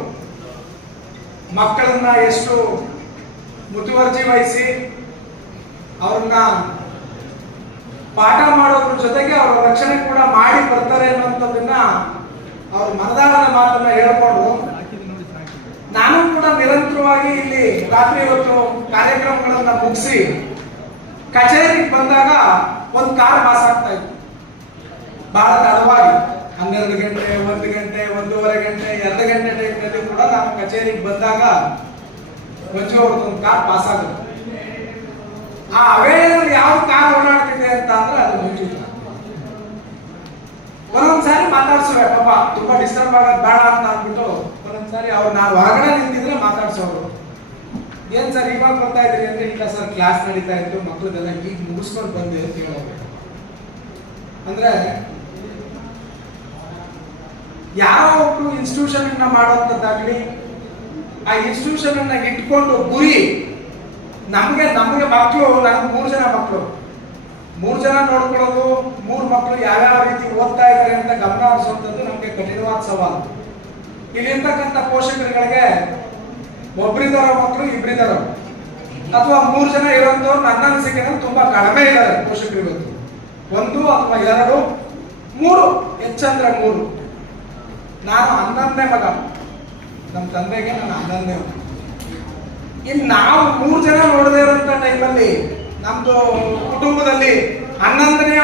ಮಕ್ಕಳನ್ನ ಎಷ್ಟು ಮುತುವರ್ಜಿ ವಹಿಸಿ ಅವ್ರನ್ನ ಪಾಠ ಮಾಡೋದ್ರ ಜೊತೆಗೆ ಅವರ ರಕ್ಷಣೆ ಕೂಡ ಮಾಡಿ ಬರ್ತಾರೆ ಅನ್ನುವಂಥದ್ದನ್ನ ಅವ್ರ ಮನದಾಳದ ಮಾತನ್ನ ಹೇಳ್ಕೊಂಡು, ನಾನು ಕೂಡ ನಿರಂತರವಾಗಿ ಇಲ್ಲಿ ರಾತ್ರಿ ಹೊತ್ತು ಕಾರ್ಯಕ್ರಮಗಳನ್ನ ಮುಗಿಸಿ ಕಚೇರಿಗೆ ಬಂದಾಗ ಒಂದು ಕಾರ್ ಪಾಸ್ ಆಗ್ತಾ ಇತ್ತು ಬಹಳ ತಡವಾಗಿ. 12 ಗಂಟೆ, 1 ಗಂಟೆ, 1:30 ಗಂಟೆ, 2 ಗಂಟೆ ಟೈಮ್ನಲ್ಲಿ ಕೂಡ ನಾನು ಕಚೇರಿಗೆ ಬಂದಾಗ ಮಂಜು ಅವ್ರದ್ದೊಂದು ಕಾರ್ ಪಾಸ್ ಆಗುತ್ತೆ. ಆ ಅವೇನಲ್ಲಿ ಯಾವ ಕಾರ್ ಓಡಾಡ್ತಿದೆ ಅಂತ ಅಂದ್ರೆ ಅದು ಮಂಜು. ಒಂದೊಂದ್ಸಾರಿ ಮಾತಾಡ್ಸೋರೆ, ಪಾಪ ತುಂಬಾ ಡಿಸ್ಟರ್ಬ್ ಆಗೋದು ಬೇಡ ಅಂತ ಅಂದ್ಬಿಟ್ಟು ಒಂದೊಂದ್ಸಾರಿ ಅವ್ರು ನಾವು ಹೊರಗಡೆ ನಿಂತಿದ್ರೆ ಮಾತಾಡ್ಸೋರು. ಏನ್ ಸರ್ ಇವಾಗ ಬರ್ತಾ ಇದ್ರಿ ಅಂದ್ರೆ, ಇಲ್ಲ ಸರ್ ಕ್ಲಾಸ್ ನಡೀತಾ ಇತ್ತು, ಮಕ್ಕಳದೆಲ್ಲ ಈಗ ಮುಗಿಸ್ಕೊಂಡು ಬಂದೆ ಅಂತ ಹೇಳೋರು. ಅಂದ್ರೆ ಯಾರೋ ಒಬ್ರು ಇನ್ಸ್ಟಿಟ್ಯೂಷನ್ ಅನ್ನ ಮಾಡುವಂತದ್ದಾಗ್ಲಿ, ಆ ಇನ್ಸ್ಟಿಟ್ಯೂಷನ್ ಅನ್ನ ಇಟ್ಕೊಂಡು ಗುರಿ ನಮ್ಗೆ ಮಕ್ಕಳು, ನನಗೆ 3 ಜನ ಮಕ್ಕಳು, 3 ಜನ ನೋಡ್ಕೊಳ್ಳೋದು, 3 ಮಕ್ಕಳು ಯಾವ್ಯಾವ ರೀತಿ ಓದ್ತಾ ಇದ್ದಾರೆ ಅಂತ ಗಮನ ಹರಿಸುವಂಥದ್ದು ನಮ್ಗೆ ಕಠಿಣವಾದ ಸವಾಲು. ಇಲ್ಲಿರ್ತಕ್ಕಂಥ ಪೋಷಕರುಗಳಿಗೆ ಒಬ್ರಿದಾರೋ ಮಕ್ಕಳು, ಇಬ್ಬರಿದಾರೋ ಅಥವಾ 3 ಜನ ಇರೋಂಥವ್ರು ನನ್ನ ಅನಿಸಿಕೆನಲ್ಲಿ ತುಂಬಾ ಕಡಿಮೆ ಇದ್ದಾರೆ ಪೋಷಕರು ಇವತ್ತು. 1 ಅಥವಾ 2, 3 ಹೆಚ್ಚಂದ್ರೆ 3. ನಾನು 11ನೇ ಮಗ, ನಮ್ಮ ತಂದೆಗೆ ನಾನು 11ನೇ ಮಗ. ಇನ್ನು ನಾವು 3 ಜನ ನೋಡದೇ ಇರೋಂಥ ಟೈಮಲ್ಲಿ ನಮ್ದು ಕುಟುಂಬದಲ್ಲಿ 11ನೇ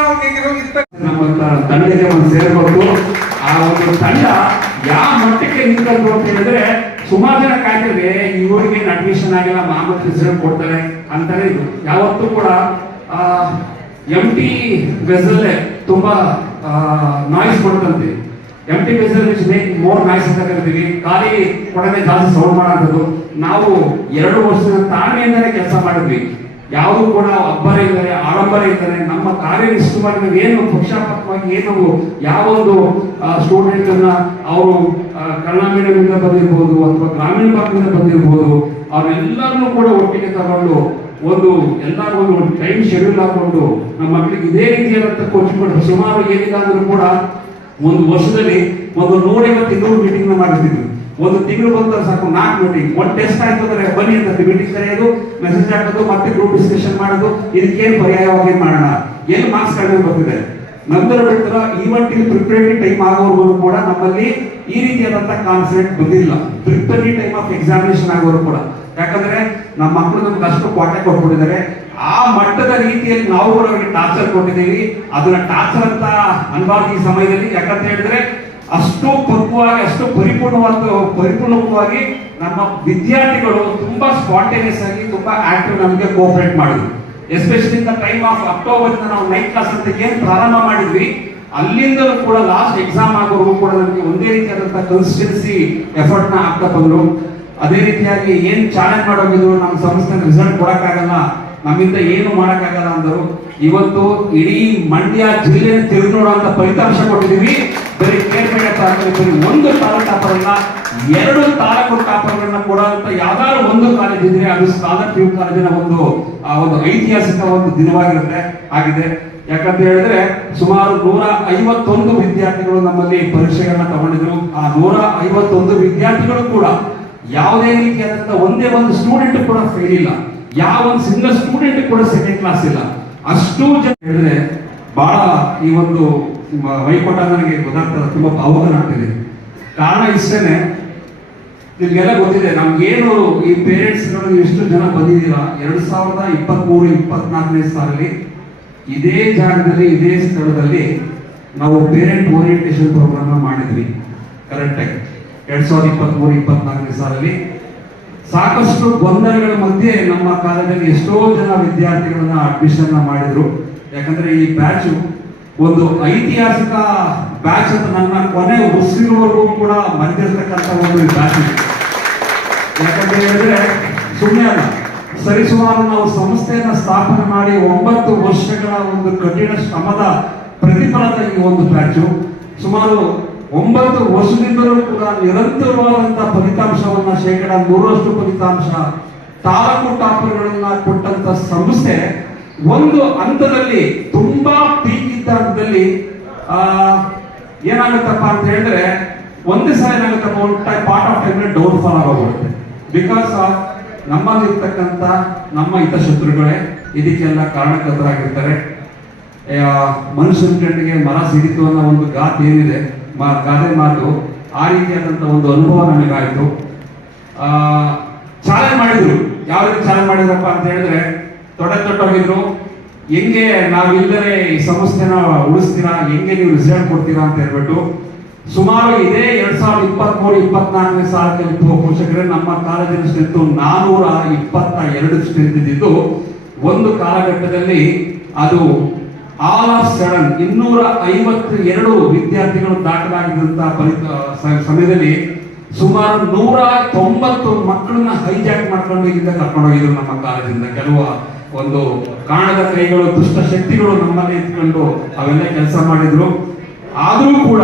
ನಮ್ಮ ತಂಡಕ್ಕೆ ಒಂದು ಸೇರ್ಬೇಕು. ಆ ಒಂದು ತಂಡ ಯಾವ ಮಟ್ಟಕ್ಕೆ ನಿಂತ್ಕೊಂಡು ಅಂತ ಹೇಳಿದ್ರೆ, ಸುಮಾರು ಜನ ಕಾಯ್ತಿದ್ರೆ ಇವರಿಗೆ ಅಡ್ಮಿಷನ್ ಆಗಿಲ್ಲ, ಮಾಮೂಲಿ ರಿಸಲ್ಟ್ ಕೊಡ್ತಾರೆ ಅಂತಾನೆ. ಇದು ಯಾವತ್ತೂ ಕೂಡ ಎಂಟಿ ವೆಸಲ್ಲೇ ತುಂಬಾ ನಾಯ್ಸ್ ಕೊಡುತ್ತಂತೆ. ಎಂಟಿ ವೆಸಲ್ಸ್ ಮೇಕ್ ಮೋರ್ ನಾಯ್ಸ್ ಅಂತ ಕರಿತೀವಿ. ಖಾಲಿ ಕೊಡನೆ ಜಾಸ್ತಿ ಸೌಂಡ್ ಮಾಡೋದು. ನಾವು 2 ವರ್ಷದ ತಾಳ್ಮೆಯಿಂದಲೇ ಕೆಲಸ ಮಾಡಿದ್ವಿ. ಯಾವುದು ಕೂಡ ಅಬ್ಬರ ಇದ್ದಾರೆ, ಆಡಂಬರ ಇದ್ದಾರೆ. ನಮ್ಮ ಕಾರ್ಯನಿಷ್ಠವಾಗಿ ನಾವು ಏನು ಪಕ್ಷಾಪಾತವಾಗಿ ಏನು ಯಾವೊಂದು ಸ್ಟೂಡೆಂಟ್ ಅನ್ನ ಅವರು ಕನ್ನಡ ಮೀಡಿಯಂ ಇಂದ ಬಂದಿರ್ಬೋದು ಅಥವಾ ಗ್ರಾಮೀಣ ಭಾಗದಿಂದ ಬಂದಿರ್ಬೋದು, ಅವರೆಲ್ಲರನ್ನೂ ಕೂಡ ಒಟ್ಟಿಗೆ ತಗೊಂಡು ಎಲ್ಲರೂ ಒಂದು ಟೈಮ್ ಶೆಡ್ಯೂಲ್ ಹಾಕೊಂಡು ನಮ್ಮ ಮಕ್ಕಳಿಗೆ ಇದೇ ರೀತಿಯಾದಂಥ ಕೋಚಿಂಗ್ ಕೊಟ್ಟು ಸುಮಾರು ಏನಿಲ್ಲ ಅಂದ್ರೂ ಕೂಡ ಒಂದು ವರ್ಷದಲ್ಲಿ 150-200 ಮೀಟಿಂಗ್ ಮಾಡಿರ್ತಿದ್ವಿ. ಒಂದು ತಿಂಗಳು ಬಂದ್ರೆ ಸಾಕು 4 ಮೀಟಿಂಗ್. ಒಂದು ಟೆಸ್ಟ್ ಆಯ್ತು ಅಂದ್ರೆ ಬನ್ನಿ ಅಂತ ಮೀಟಿಂಗ್ ಕರೆಯೋದು, ಮೆಸೇಜ್ ಹಾಕೋದು, ಮತ್ತೆ ಗ್ರೂಪ್ ಡಿಸ್ಕಷನ್ ಮಾಡೋದು. ಇದಕ್ಕೇನು ಪರ್ಯಾಯವಾಗಿ ಮಾಡೋಣ, ಏನು ಮಾರ್ಕ್ಸ್ ಕಡಿಮೆ ಬರ್ತಿದೆ. ನಂತರ ಬಿಟ್ಟರ ಈವೆಂಟ್ ಪ್ರಿಪರೇಟರಿ ಟೈಮ್ ಆಗೋವರೆಗೂ ಕೂಡ ನಮ್ಮಲ್ಲಿ ಈ ರೀತಿಯಾದಂಥ ಕಾನ್ಸೆಪ್ಟ್ ಬಂದಿಲ್ಲ. ಪ್ರಿಪರೇಟರಿ ಟೈಮ್ ಆಫ್ ಎಕ್ಸಾಮಿನೇಷನ್ ಆಗೋರು ಕೂಡ, ಯಾಕಂದ್ರೆ ನಮ್ಮ ಮಕ್ಕಳು ನಮ್ಗೆ ಅಷ್ಟು ಕ್ವಾಟೆ ಕೊಟ್ಬಿಟ್ಟಿದ್ದಾರೆ. ಆ ಮಟ್ಟದ ರೀತಿಯಲ್ಲಿ ನಾವು ಕೂಡ ಅವರಿಗೆ ಟಾರ್ಚರ್ ಕೊಟ್ಟಿದ್ದೀವಿ. ಅದನ್ನ ಟಾರ್ಚರ್ ಅಂತ ಅನ್ಬಾರ್ದು ಈ ಸಮಯದಲ್ಲಿ. ಯಾಕಂತ ಹೇಳಿದ್ರೆ ಅಷ್ಟು ಪಕ್ವವಾಗಿ, ಅಷ್ಟು ಪರಿಪೂರ್ಣವಾಗಿ ನಮ್ಮ ವಿದ್ಯಾರ್ಥಿಗಳು ತುಂಬಾ ಸ್ಪಾಂಟೇನಿಯಸ್ ಆಗಿ ತುಂಬಾ ಆಕ್ಟಿವ್ ನಮಗೆ ಕೋಆಪರೇಟ್ ಮಾಡಿದ್ರು. Especially in the time of October ನಾವು 9th ಕ್ಲಾಸ್ ಅಂತ ಏನು ಪ್ರಾರಂಭ ಮಾಡಿದ್ವಿ, ಅಲ್ಲಿಂದಲೂ ಕೂಡ ಲಾಸ್ಟ್ ಎಕ್ಸಾಮ್ ಆಗೋವರೆಗೂ ಕೂಡ ನಮಗೆ ಒಂದೇ ರೀತಿಯಾದಂತಹ ಕನ್ಸಿಸ್ಟೆನ್ಸಿ ಎಫರ್ಟ್ ನ ಹಾಕ್ತಾ ಬಂದ್ರು. ಅದೇ ರೀತಿಯಾಗಿ ಏನ್ ಚಾಲೆಂಜ್ ಮಾಡೋಗಿದ್ರು, ನಮ್ಮ ಸಂಸ್ಥೆ ರಿಸಲ್ಟ್ ಕೊಡಕ್ಕಾಗಲ್ಲ, ನಮ್ಮಿಂದ ಏನು ಮಾಡಕ್ಕಾಗಲ್ಲ ಅಂದರು. ಇವತ್ತು ಇಡೀ ಮಂಡ್ಯ ಜಿಲ್ಲೆ ತಿರುಗಿ ನೋಡುವಂತ ಫಲಿತಾಂಶ ಕೊಟ್ಟಿದ್ದೀವಿ. ಬರೀ ಕೇರ್ಪೇಟೆ ತಾಲೂಕು ಬರೀ 1 ತಾಲೂಕು ಟಾಪರ್ ಅಲ್ಲ, 2 ತಾಲೂಕು ಟಾಪರ್ಗಳನ್ನ ಕೊಡುವಂತ ಯಾವ್ದಾದ್ರು ಒಂದು ಕಾಲೇಜ್ ಇದ್ರೆ ಅದು ಸ್ಕಾಲರ್ PU ಕಾಲೇಜಿನ ಒಂದು ಐತಿಹಾಸಿಕ ಒಂದು ದಿನವಾಗಿರುತ್ತೆ ಆಗಿದೆ. ಯಾಕಂತ ಹೇಳಿದ್ರೆ ಸುಮಾರು 151 ವಿದ್ಯಾರ್ಥಿಗಳು ನಮ್ಮಲ್ಲಿ ಪರೀಕ್ಷೆಗಳನ್ನ ತಗೊಂಡಿದ್ರು. ಆ 151 ವಿದ್ಯಾರ್ಥಿಗಳು ಕೂಡ ಯಾವುದೇ ರೀತಿಯಾದಂತಹ ಒಂದೇ ಒಂದು ಸ್ಟೂಡೆಂಟ್ ಕೂಡ ಫೇಲ್ ಇಲ್ಲ, ಯಾವ ಒಂದು ಸಿಂಗಲ್ ಸ್ಟೂಡೆಂಟ್ ಕೂಡ ಸೆಕೆಂಡ್ ಕ್ಲಾಸ್ ಇಲ್ಲ. ಅಷ್ಟು ಜನ ಹೇಳಿದ್ರೆ ಬಹಳ ಈ ಒಂದು ವೈಕೋಟ ನನಗೆ ಗೊತ್ತಾಗ್ತದೆ, ತುಂಬಾ ಭಾವನಾಗ್ತಿದೆ. ಕಾರಣ ಇಷ್ಟೇನೆ, ನಿಮ್ಗೆಲ್ಲ ಗೊತ್ತಿದೆ ನಮ್ಗೇನು ಈ ಪೇರೆಂಟ್ಸ್ ಎಷ್ಟು ಜನ ಬಂದಿದ್ದೀರಾ. 2023-24ನೇ ಸಾಲಲ್ಲಿ ಇದೇ ಜಾಗದಲ್ಲಿ ಇದೇ ಸ್ಥಳದಲ್ಲಿ ನಾವು ಪೇರೆಂಟ್ ಓರಿಯೆಂಟೇಷನ್ ಪ್ರೋಗ್ರಾಮ್ ಮಾಡಿದ್ವಿ. ಕರೆಕ್ಟಾಗಿ 2023-24ನೇ ಸಾಲಲ್ಲಿ ಸಾಕಷ್ಟು ಗೊಂದಲಗಳ ಮಧ್ಯೆ ನಮ್ಮ ಕಾಲೇಜಲ್ಲಿ ಎಷ್ಟೋ ಜನ ವಿದ್ಯಾರ್ಥಿಗಳನ್ನ ಅಡ್ಮಿಷನ್ ಮಾಡಿದ್ರು. ಯಾಕಂದ್ರೆ ಈ ಬ್ಯಾಚ್ ಒಂದು ಐತಿಹಾಸಿಕ ಬ್ಯಾಚ್ ಅಂತ ನನ್ನ ಕೊನೆ ಉಸಿರುವರೆಗೂ ಕೂಡ ಬಂದಿರತಕ್ಕಂಥ ಒಂದು ಬ್ಯಾಚ್. ಯಾಕಂತ ಹೇಳಿದ್ರೆ ಸುಮ್ಮನೆ ಅಲ್ಲ, ಸರಿಸುಮಾರು ನಾವು ಸಂಸ್ಥೆಯನ್ನ ಸ್ಥಾಪನೆ ಮಾಡಿ 9 ವರ್ಷಗಳ ಒಂದು ಕಠಿಣ ಶ್ರಮದ ಪ್ರತಿಫಲದ ಈ ಒಂದು ಬ್ಯಾಚು ಸುಮಾರು 9 ವರ್ಷದಿಂದಲೂ ಕೂಡ ನಿರಂತರವಾದಂತಹ ಫಲಿತಾಂಶವನ್ನ 100% ಫಲಿತಾಂಶ ತಾಲೂಕು ಟಾಪರ್ಗಳನ್ನ ಕೊಟ್ಟಂತ ಸಂಸ್ಥೆ ಒಂದು ಹಂತದಲ್ಲಿ ತುಂಬಾ ಪೀಕ್ ಇದ್ದ ಹಂತದಲ್ಲಿ ಏನಾಗುತ್ತಪ್ಪ ಅಂತ ಹೇಳಿದ್ರೆ ಒಂದೇ ಸಲ ಏನಾಗುತ್ತಪ್ಪ, ಒಂದು part of time down fall ಆಗೋಗುತ್ತೆ. ಬಿಕಾಸ್ ಆಫ್ ನಮ್ಮಲ್ಲಿರ್ತಕ್ಕಂಥ ನಮ್ಮ ಹಿತಶತ್ರುಗಳೇ ಇದಕ್ಕೆಲ್ಲ ಕಾರಣಕರ್ತರಾಗಿರ್ತಾರೆ. ಮನುಷ್ಯನ ಕಣ್ಣಿಗೆ ಮರ ಸಿಡಿತು ಅನ್ನೋ ಒಂದು ಗಾದೆ ಏನಿದೆ, ಗಾದೆ ಮಾತು, ಆ ರೀತಿಯಾದಂಥ ಒಂದು ಅನುಭವ ನನಗಾಯ್ತು. ಚಾಲೆಂಜ್ ಮಾಡಿದ್ರು. ಯಾವ ರೀತಿ ಚಾಲೆಂಜ್ ಮಾಡಿದ್ರಪ್ಪ ಅಂತ ಹೇಳಿದ್ರೆ, ತೊಟ್ಟೋಗಿದ್ರು, ಹೆಂಗೆ ನಾವಿಲ್ಲದೆ ಈ ಸಂಸ್ಥೆನ ಉಳಿಸ್ತೀರಾ, ಹೆಂಗೆ ನೀವು ರಿಸಲ್ಟ್ ಕೊಡ್ತೀರಾ ಅಂತ ಹೇಳ್ಬಿಟ್ಟು ಸುಮಾರು ಇದೇ 2023-24ನೇ ಸಾಲದಲ್ಲಿ ಪೋಷಕರೇ ನಮ್ಮ ಕಾಲೇಜಿನ ಸ್ಟ್ರೆಂತ್ 422 ಸ್ಟ್ರೆಂತ್ ಇದ್ದಿದ್ದು ಒಂದು ಕಾಲಘಟ್ಟದಲ್ಲಿ ಅದು ಆಲ್ ಆಫ್ ಸಡನ್ 252 ವಿದ್ಯಾರ್ಥಿಗಳು ದಾಖಲಾಗಿದ್ದಂತಹ ಸಮಯದಲ್ಲಿ ಸುಮಾರು 190 ಮಕ್ಕಳನ್ನ ಹೈಜಾಕ್ ಮಾಡ್ಕೊಂಡು ಇಲ್ಲಿಂದ ಕರ್ಕೊಂಡೋಗಿದ್ರು ನಮ್ಮ ಕಾಲೇಜಿಂದ. ಕೆಲವು ಒಂದು ಕಾಣದ ಕೈಗಳು, ದುಷ್ಟ ಶಕ್ತಿಗಳು ನಮ್ಮಲ್ಲಿ ಇಟ್ಕೊಂಡು ಅವೆಲ್ಲ ಕೆಲಸ ಮಾಡಿದ್ರು. ಆದರೂ ಕೂಡ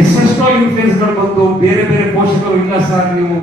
ಎಷ್ಟೆಷ್ಟೋ ಇನ್ಫ್ಲೂಯೆನ್ಸ್ಗಳು ಬಂದು ಬೇರೆ ಬೇರೆ ಪೋಷಕರು ಇಲ್ಲ ಸರ್ ನೀವು